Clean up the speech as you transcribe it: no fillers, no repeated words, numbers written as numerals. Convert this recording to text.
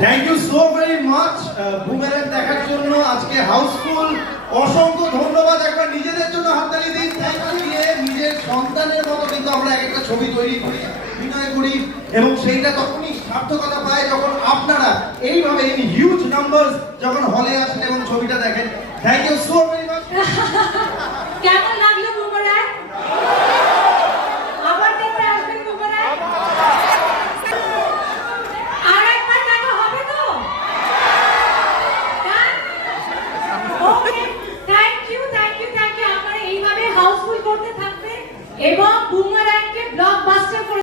Thank you so very much boomerang দেখার জন্য আজকে হাউসফুল। অসংখ্য ধন্যবাদ। একবার নিজেদের জন্য হাততালি দিন। থ্যাংক ইউ দিয়ে নিজের সন্তানের মতো কিন্তু আমরা একটা ছবি তৈরি করি, অভিনয় করি, এবং সেইটা তখনই সার্থকতা পায় যখন আপনারা এইভাবে ইন হিউজ নাম্বারস যখন হলে আসেন এবং ছবিটা দেখেন। Thank you so very much. কেমন